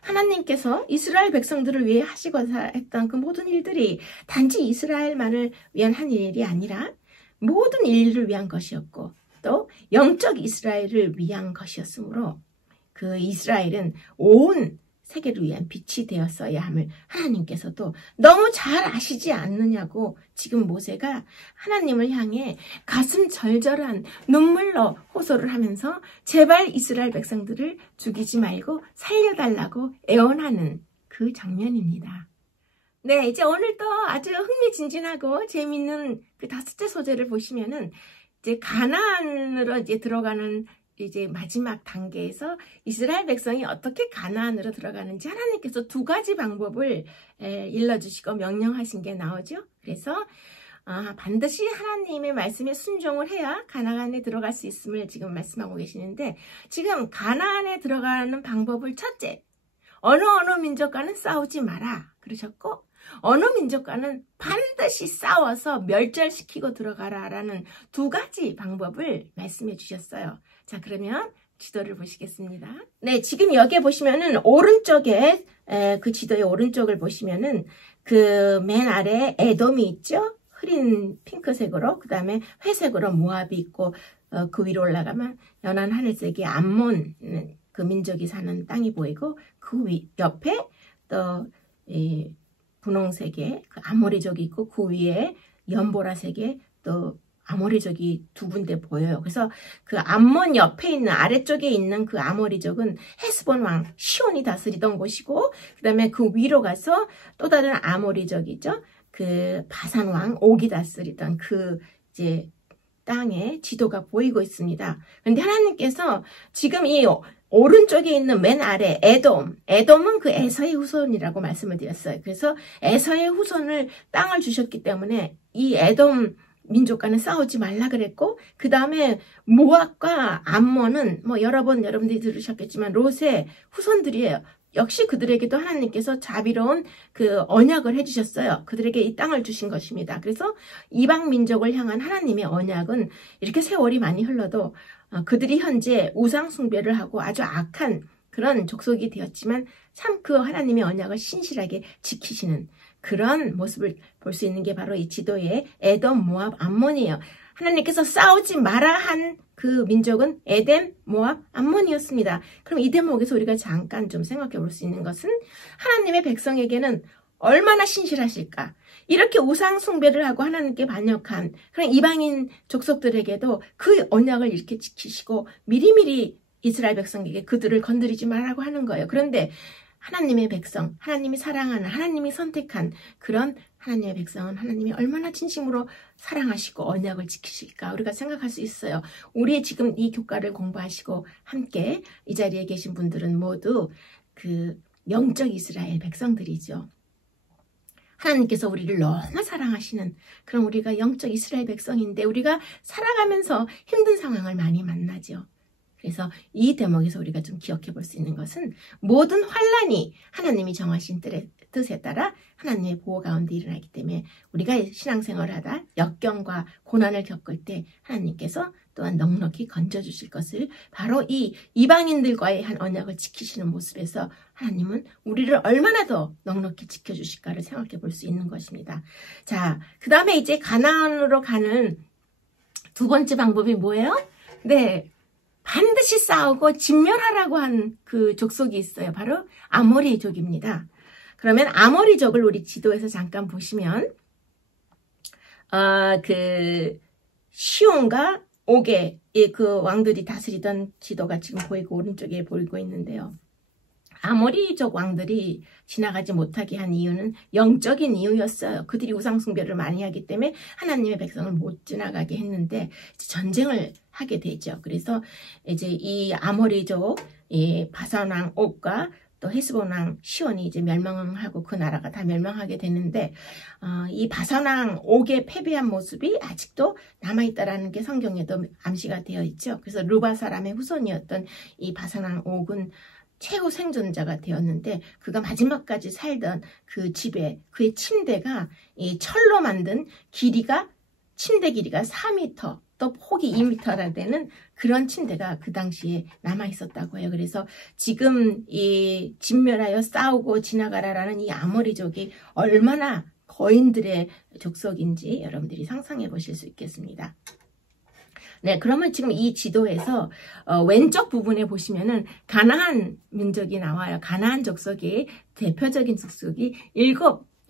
하나님께서 이스라엘 백성들을 위해 하시고자 했던 그 모든 일들이 단지 이스라엘만을 위한 한 일이 아니라 모든 인류를 위한 것이었고, 또 영적 이스라엘을 위한 것이었으므로 그 이스라엘은 온 세계를 위한 빛이 되었어야 함을 하나님께서도 너무 잘 아시지 않느냐고 지금 모세가 하나님을 향해 가슴 절절한 눈물로 호소를 하면서 제발 이스라엘 백성들을 죽이지 말고 살려달라고 애원하는 그 장면입니다. 네, 이제 오늘 또 아주 흥미진진하고 재미있는 그 5째 소재를 보시면은 이제 가나안으로 이제 들어가는 이제 마지막 단계에서 이스라엘 백성이 어떻게 가나안으로 들어가는지 하나님께서 2가지 방법을 일러주시고 명령하신 게 나오죠. 그래서 반드시 하나님의 말씀에 순종을 해야 가나안에 들어갈 수 있음을 지금 말씀하고 계시는데, 지금 가나안에 들어가는 방법을 첫째, 어느 민족과는 싸우지 마라 그러셨고, 어느 민족과는 반드시 싸워서 멸절시키고 들어가라라는 2가지 방법을 말씀해 주셨어요. 자, 그러면 지도를 보시겠습니다. 네, 지금 여기에 보시면은 오른쪽에 그 지도의 오른쪽을 보시면은 그 맨 아래 에돔이 있죠? 흐린 핑크색으로, 그 다음에 회색으로 모압이 있고, 그 위로 올라가면 연한 하늘색이 암몬 그 민족이 사는 땅이 보이고, 그 옆에 또 분홍색의 그 아모리족이 있고, 그 위에 연보라색의 또 아모리족이 2군데 보여요. 그래서 그 암몬 옆에 있는, 아래쪽에 있는 그 아모리족은 헤스본 왕 시온이 다스리던 곳이고, 그 다음에 그 위로 가서 또 다른 아모리족이죠. 그 바산 왕 옥이 다스리던 그 이제 땅의 지도가 보이고 있습니다. 그런데 하나님께서 지금 이 오른쪽에 있는 맨 아래 에돔은 그 에서의 후손이라고 말씀을 드렸어요. 그래서 에서의 후손을 땅을 주셨기 때문에 이 에돔 민족과는 싸우지 말라 그랬고, 그 다음에 모압과 암몬은 뭐 여러 번 여러분들이 들으셨겠지만 롯의 후손들이에요. 역시 그들에게도 하나님께서 자비로운 그 언약을 해주셨어요. 그들에게 이 땅을 주신 것입니다. 그래서 이방 민족을 향한 하나님의 언약은 이렇게 세월이 많이 흘러도 그들이 현재 우상 숭배를 하고 아주 악한 그런 족속이 되었지만 참 그 하나님의 언약을 신실하게 지키시는 그런 모습을 볼 수 있는 게 바로 이 지도의 에돔, 모압, 암몬이에요. 하나님께서 싸우지 마라 한 그 민족은 에덴, 모압, 암몬이었습니다. 그럼 이 대목에서 우리가 잠깐 좀 생각해 볼 수 있는 것은 하나님의 백성에게는 얼마나 신실하실까? 이렇게 우상 숭배를 하고 하나님께 반역한 그런 이방인 족속들에게도 그 언약을 이렇게 지키시고 미리미리 이스라엘 백성에게 그들을 건드리지 말라고 하는 거예요. 그런데 하나님의 백성, 하나님이 사랑하는, 하나님이 선택한 그런 하나님의 백성은 하나님이 얼마나 진심으로 사랑하시고 언약을 지키실까 우리가 생각할 수 있어요. 우리 지금 이 교과를 공부하시고 함께 이 자리에 계신 분들은 모두 그 영적 이스라엘 백성들이죠. 하나님께서 우리를 너무 사랑하시는 그런 우리가 영적 이스라엘 백성인데 우리가 살아가면서 힘든 상황을 많이 만나죠. 그래서 이 대목에서 우리가 좀 기억해 볼 수 있는 것은 모든 환난이 하나님이 정하신 뜻에 따라 하나님의 보호 가운데 일어나기 때문에 우리가 신앙생활을 하다 역경과 고난을 겪을 때 하나님께서 또한 넉넉히 건져주실 것을 바로 이 이방인들과의 한 언약을 지키시는 모습에서 하나님은 우리를 얼마나 더 넉넉히 지켜주실까를 생각해 볼 수 있는 것입니다. 자, 그 다음에 이제 가나안으로 가는 두 번째 방법이 뭐예요? 네, 반드시 싸우고 진멸하라고 한 그 족속이 있어요. 바로 아모리족입니다. 그러면 아모리족을 우리 지도에서 잠깐 보시면 그 시온과 옥의 그 왕들이 다스리던 지도가 지금 보이고 오른쪽에 보이고 있는데요. 아모리족 왕들이 지나가지 못하게 한 이유는 영적인 이유였어요. 그들이 우상숭배를 많이 하기 때문에 하나님의 백성을 못 지나가게 했는데 전쟁을 하게 되죠. 그래서 이제 이 아모리족 바산 왕 옥과 또 헤스본 왕 시온이 이제 멸망하고 그 나라가 다 멸망하게 되는데 이 바산 왕 옥의 패배한 모습이 아직도 남아있다라는 게 성경에도 암시가 되어 있죠. 그래서 루바 사람의 후손이었던 이 바산 왕 옥은 최후 생존자가 되었는데 그가 마지막까지 살던 그 집에 그의 침대가 이 철로 만든 침대 길이가 4m 또 폭이 2m나 되는 그런 침대가 그 당시에 남아 있었다고 해요. 그래서 지금 이 진멸하여 싸우고 지나가라라는 이 아모리족이 얼마나 거인들의 족속인지 여러분들이 상상해 보실 수 있겠습니다. 네, 그러면 지금 이 지도에서 왼쪽 부분에 보시면은 가나안 민족이 나와요. 가나안 족속이 대표적인 족속이 7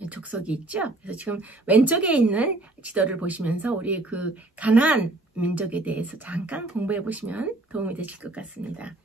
족속이 있죠. 그래서 지금 왼쪽에 있는 지도를 보시면서 우리 그 가나안 민족에 대해서 잠깐 공부해 보시면 도움이 되실 것 같습니다.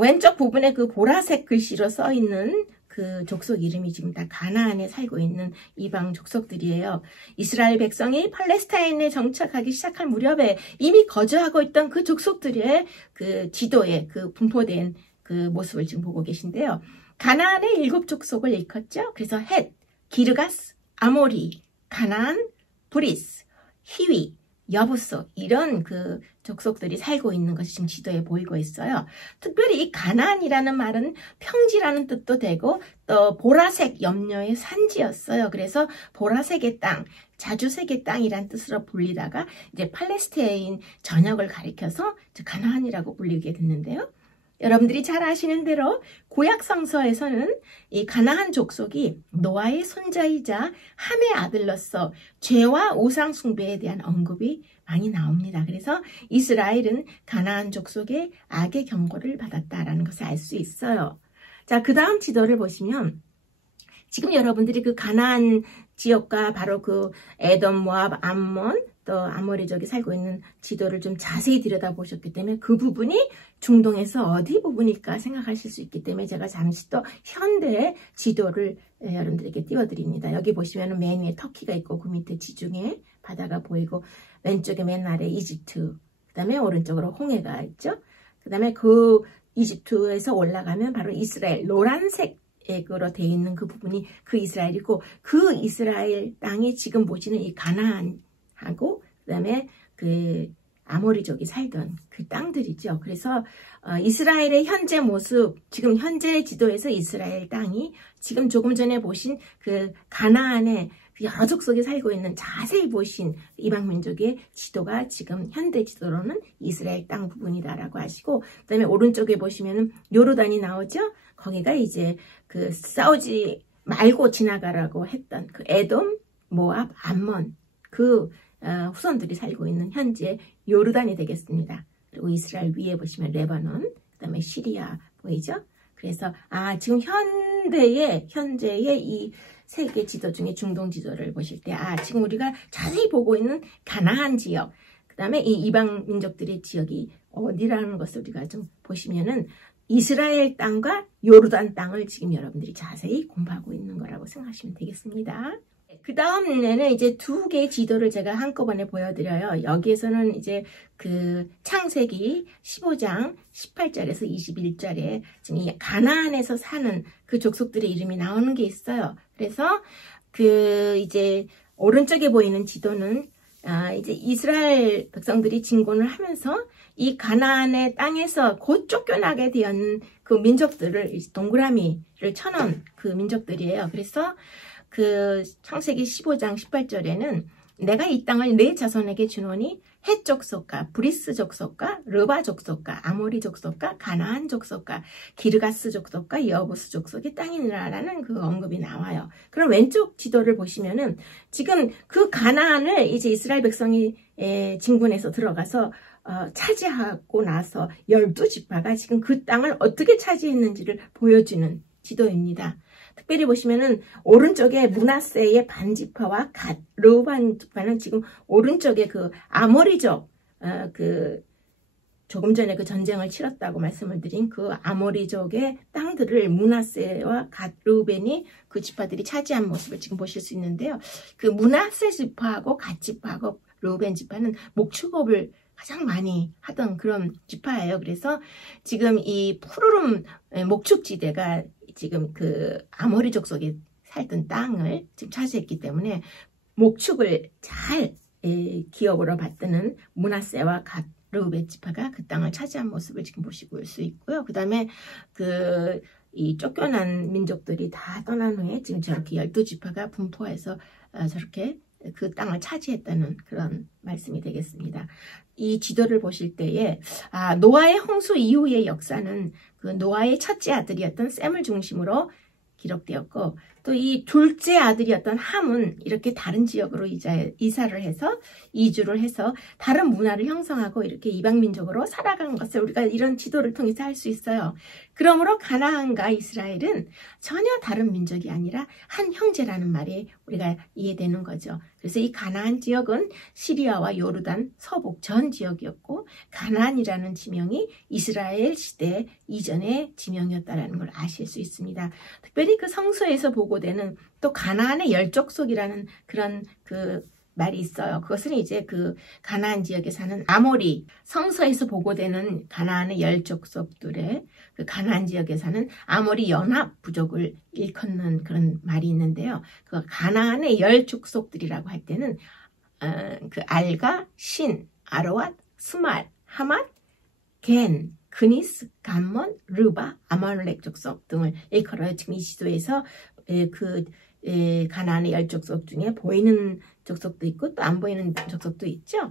왼쪽 부분에 그 보라색 글씨로 써 있는 그 족속 이름이 지금 다 가나안에 살고 있는 이방 족속들이에요. 이스라엘 백성이 팔레스타인에 정착하기 시작할 무렵에 이미 거주하고 있던 그 족속들의 그 지도에 그 분포된 그 모습을 지금 보고 계신데요. 가나안의 7 족속을 일컫죠. 그래서 헷, 기르가스, 아모리, 가나안, 브리스, 히위, 여부소 이런 그 족속들이 살고 있는 것이 지금 지도에 보이고 있어요. 특별히 이 가나안이라는 말은 평지라는 뜻도 되고 또 보라색 염료의 산지였어요. 그래서 보라색의 땅, 자주색의 땅이란 뜻으로 불리다가 이제 팔레스타인 전역을 가리켜서 가나안이라고 불리게 됐는데요. 여러분들이 잘 아시는 대로 구약 성서에서는 이 가나안 족속이 노아의 손자이자 함의 아들로서 죄와 우상 숭배에 대한 언급이 많이 나옵니다. 그래서 이스라엘은 가나안 족속의 악의 경고를 받았다라는 것을 알 수 있어요. 자, 그 다음 지도를 보시면 지금 여러분들이 그 가나안 지역과 바로 그 에돔, 모압, 암몬 또 아모리족이 살고 있는 지도를 좀 자세히 들여다보셨기 때문에 그 부분이 중동에서 어디 부분일까 생각하실 수 있기 때문에 제가 잠시 또 현대의 지도를 여러분들에게 띄워드립니다. 여기 보시면 맨 위에 터키가 있고 그 밑에 지중해 바다가 보이고 왼쪽에 맨 아래 이집트, 그 다음에 오른쪽으로 홍해가 있죠. 그 다음에 그 이집트에서 올라가면 바로 이스라엘 노란색 으로 되어 있는 그 부분이 그 이스라엘이고 그 이스라엘 땅이 지금 보시는 이 가나안하고 그 다음에 그 아모리족이 살던 그 땅들이죠. 그래서 이스라엘의 현재 모습, 지금 현재 지도에서 이스라엘 땅이 지금 조금 전에 보신 그 가나안의 여러 족속이 살고 있는 자세히 보신 이방민족의 지도가 지금 현대 지도로는 이스라엘 땅 부분이다라고 하시고 그 다음에 오른쪽에 보시면은 요르단이 나오죠. 거기가 이제 그 싸우지 말고 지나가라고 했던 그 에돔, 모압, 암몬 그 후손들이 살고 있는 현재 요르단이 되겠습니다. 그리고 이스라엘 위에 보시면 레바논, 그 다음에 시리아 보이죠? 그래서 지금 현재의 이 세계 지도 중에 중동 지도를 보실 때 지금 우리가 자세히 보고 있는 가나안 지역, 그 다음에 이 이방 민족들의 지역이 어디라는 것을 우리가 좀 보시면은 이스라엘 땅과 요르단 땅을 지금 여러분들이 자세히 공부하고 있는 거라고 생각하시면 되겠습니다. 그 다음에는 이제 두 개의 지도를 제가 한꺼번에 보여드려요. 여기에서는 이제 그 창세기 15장 18절에서 21절에 지금 이 가나안에서 사는 그 족속들의 이름이 나오는 게 있어요. 그래서 그 이제 오른쪽에 보이는 지도는 이제 이스라엘 백성들이 진군을 하면서 이 가나안의 땅에서 곧 쫓겨나게 되었는 그 민족들을 동그라미를 쳐놓은 그 민족들이에요. 그래서 그 창세기 15장 18절에는 내가 이 땅을 내 자손에게 주노니 헷 족속과 브리스 족속과 르바 족속과 아모리 족속과 가나안 족속과 기르가스 족속과 여부스 족속의 땅이라는 그 언급이 나와요. 그럼 왼쪽 지도를 보시면은 지금 그 가나안을 이제 이스라엘 백성이 진군해서 들어가서 차지하고 나서 12지파가 지금 그 땅을 어떻게 차지했는지를 보여주는 지도입니다. 특별히 보시면은 오른쪽에 므낫세의 반지파와 갓, 르우반 지파는 지금 오른쪽에 그 아모리족, 그 조금 전에 그 전쟁을 치렀다고 말씀을 드린 그 아모리족의 땅들을 므낫세와 갓, 르우벤이 그 지파들이 차지한 모습을 지금 보실 수 있는데요. 그 므낫세 지파하고 갓 지파하고 르우벤 지파는 목축업을 가장 많이 하던 그런 지파예요. 그래서 지금 이 푸르름 목축지대가 지금 그 아모리 족속이 살던 땅을 지금 차지했기 때문에 목축을 잘 기업으로 받드는 므낫세와 갓, 르우벤 지파가 그 땅을 차지한 모습을 지금 보시고 수 있고요. 그 다음에 그 이 쫓겨난 민족들이 다 떠난 후에 지금 저렇게 12지파가 분포해서 저렇게 그 땅을 차지했다는 그런 말씀이 되겠습니다. 이 지도를 보실 때에 노아의 홍수 이후의 역사는 그 노아의 첫째 아들이었던 셈을 중심으로 기록되었고 또 이 둘째 아들이었던 함은 이렇게 다른 지역으로 이사를 해서 이주를 해서 다른 문화를 형성하고 이렇게 이방민족으로 살아간 것을 우리가 이런 지도를 통해서 알 수 있어요. 그러므로 가나안과 이스라엘은 전혀 다른 민족이 아니라 한 형제라는 말이 우리가 이해되는 거죠. 그래서 이 가나안 지역은 시리아와 요르단 서북 전 지역이었고 가나안이라는 지명이 이스라엘 시대 이전의 지명이었다는 걸 아실 수 있습니다. 특별히 그 성서에서 보고되는 또 가나안의 열족속이라는 그런 그 말이 있어요. 그것은 이제 그 가나안 지역에 사는 아모리, 성서에서 보고되는 가나안의 열족속들의 그 가나안 지역에 사는 아모리 연합 부족을 일컫는 그런 말이 있는데요. 그 가나안의 열족속들이라고 할 때는 그 알가, 신, 아로앗, 스말, 하맛, 겐, 그니스, 감몬, 르바, 아말렉 족속 등을 일컬어요. 지금 이 지도에서 가나안의 열족속 중에 보이는 족속도 있고 또 안 보이는 족속도 있죠.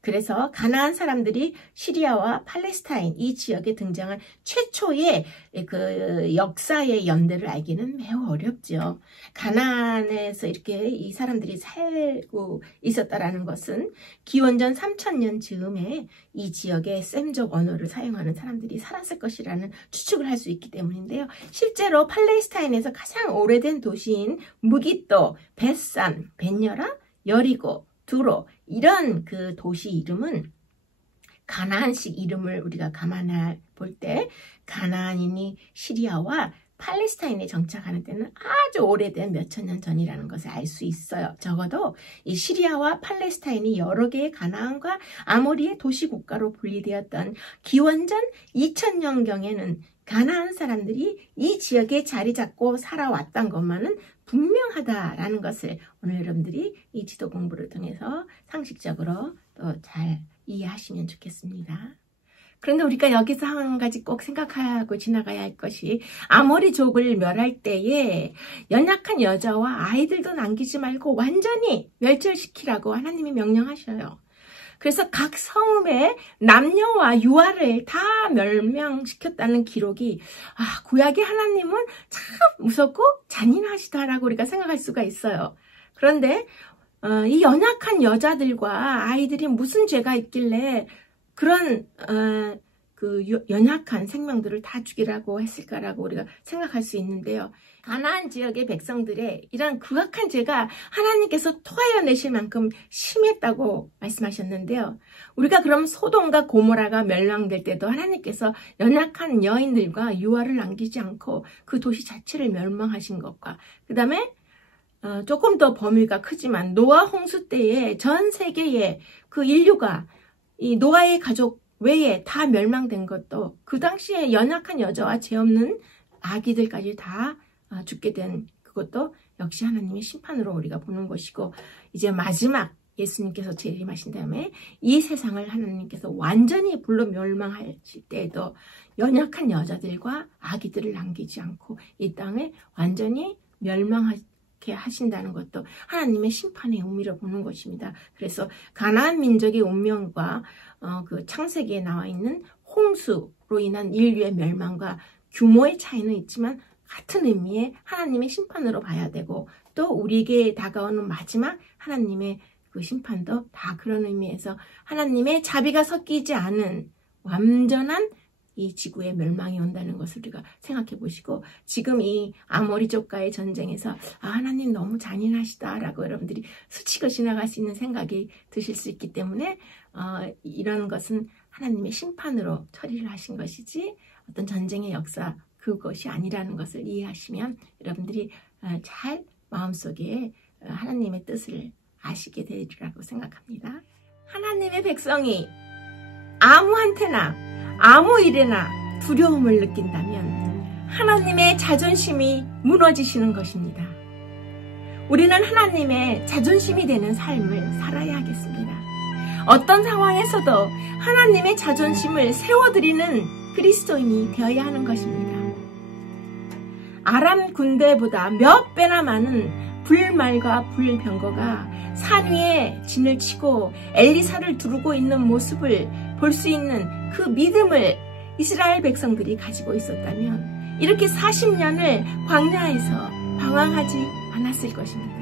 그래서 가나안 사람들이 시리아와 팔레스타인 이 지역에 등장한 최초의 그 역사의 연대를 알기는 매우 어렵죠. 가나안에서 이렇게 이 사람들이 살고 있었다라는 것은 기원전 3000년 즈음에 이 지역에 셈족 언어를 사용하는 사람들이 살았을 것이라는 추측을 할 수 있기 때문인데요. 실제로 팔레스타인에서 가장 오래된 도시인 무깃도, 벳산, 벳여라, 여리고, 두로 이런 그 도시 이름은 가나안식 이름을 우리가 감안해 볼 때 가나안인이 시리아와 팔레스타인에 정착하는 때는 아주 오래된 몇천 년 전이라는 것을 알 수 있어요. 적어도 이 시리아와 팔레스타인이 여러 개의 가나안과 아모리의 도시 국가로 분리되었던 기원전 2000년경에는 가나안 사람들이 이 지역에 자리 잡고 살아왔던 것만은 분명하다라는 것을 오늘 여러분들이 이 지도 공부를 통해서 상식적으로 또 잘 이해하시면 좋겠습니다. 그런데 우리가 여기서 한 가지 꼭 생각하고 지나가야 할 것이 아모리족을 멸할 때에 연약한 여자와 아이들도 남기지 말고 완전히 멸절시키라고 하나님이 명령하셔요. 그래서 각 성읍의 남녀와 유아를 다 멸망시켰다는 기록이 구약의 하나님은 참 무섭고 잔인하시다라고 우리가 생각할 수가 있어요. 그런데 이 연약한 여자들과 아이들이 무슨 죄가 있길래 그런 그 연약한 생명들을 다 죽이라고 했을까라고 우리가 생각할 수 있는데요. 가나안 지역의 백성들의 이런 극악한 죄가 하나님께서 토하여 내실 만큼 심했다고 말씀하셨는데요. 우리가 그럼 소돔과 고모라가 멸망될 때도 하나님께서 연약한 여인들과 유아를 남기지 않고 그 도시 자체를 멸망하신 것과 그 다음에 조금 더 범위가 크지만 노아 홍수 때에 전 세계의 그 인류가 이 노아의 가족 외에 다 멸망된 것도 그 당시에 연약한 여자와 죄 없는 아기들까지 다 죽게 된 그것도 역시 하나님의 심판으로 우리가 보는 것이고, 이제 마지막 예수님께서 재림하신 다음에 이 세상을 하나님께서 완전히 불로 멸망하실 때에도 연약한 여자들과 아기들을 남기지 않고 이 땅을 완전히 멸망하게 하신다는 것도 하나님의 심판의 의미로 보는 것입니다. 그래서 가나안 민족의 운명과 그 창세기에 나와 있는 홍수로 인한 인류의 멸망과 규모의 차이는 있지만 같은 의미의 하나님의 심판으로 봐야 되고, 또 우리에게 다가오는 마지막 하나님의 그 심판도 다 그런 의미에서 하나님의 자비가 섞이지 않은 완전한 이 지구의 멸망이 온다는 것을 우리가 생각해 보시고, 지금 이 아모리족과의 전쟁에서 하나님 너무 잔인하시다라고 여러분들이 스치고 지나갈 수 있는 생각이 드실 수 있기 때문에 이런 것은 하나님의 심판으로 처리를 하신 것이지 어떤 전쟁의 역사 그것이 아니라는 것을 이해하시면 여러분들이 잘 마음속에 하나님의 뜻을 아시게 되리라고 생각합니다. 하나님의 백성이 아무한테나 아무 일에나 두려움을 느낀다면 하나님의 자존심이 무너지시는 것입니다. 우리는 하나님의 자존심이 되는 삶을 살아야 하겠습니다. 어떤 상황에서도 하나님의 자존심을 세워드리는 그리스도인이 되어야 하는 것입니다. 아람 군대보다 몇 배나 많은 불말과 불병거가 산 위에 진을 치고 엘리사를 두르고 있는 모습을 볼 수 있는 그 믿음을 이스라엘 백성들이 가지고 있었다면 이렇게 40년을 광야에서 방황하지 않았을 것입니다.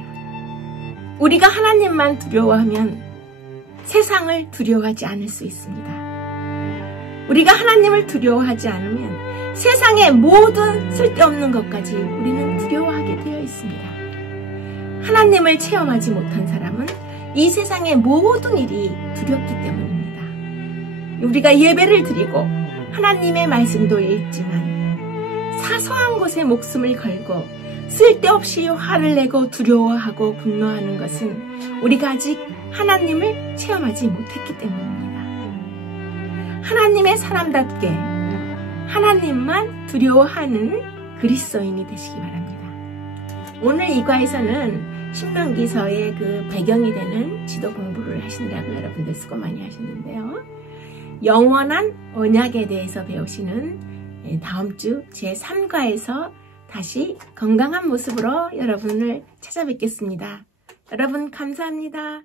우리가 하나님만 두려워하면 세상을 두려워하지 않을 수 있습니다. 우리가 하나님을 두려워하지 않으면 세상의 모든 쓸데없는 것까지 우리는 두려워하게 되어 있습니다. 하나님을 체험하지 못한 사람은 이 세상의 모든 일이 두렵기 때문입니다. 우리가 예배를 드리고 하나님의 말씀도 읽지만 사소한 것에 목숨을 걸고 쓸데없이 화를 내고 두려워하고 분노하는 것은 우리가 아직 하나님을 체험하지 못했기 때문입니다. 하나님의 사람답게 하나님만 두려워하는 그리스도인이 되시기 바랍니다. 오늘 이 과에서는 신명기서의 그 배경이 되는 지도 공부를 하시느라고 여러분들 수고 많이 하셨는데요. 영원한 언약에 대해서 배우시는 다음 주 제3과에서 다시 건강한 모습으로 여러분을 찾아뵙겠습니다. 여러분 감사합니다.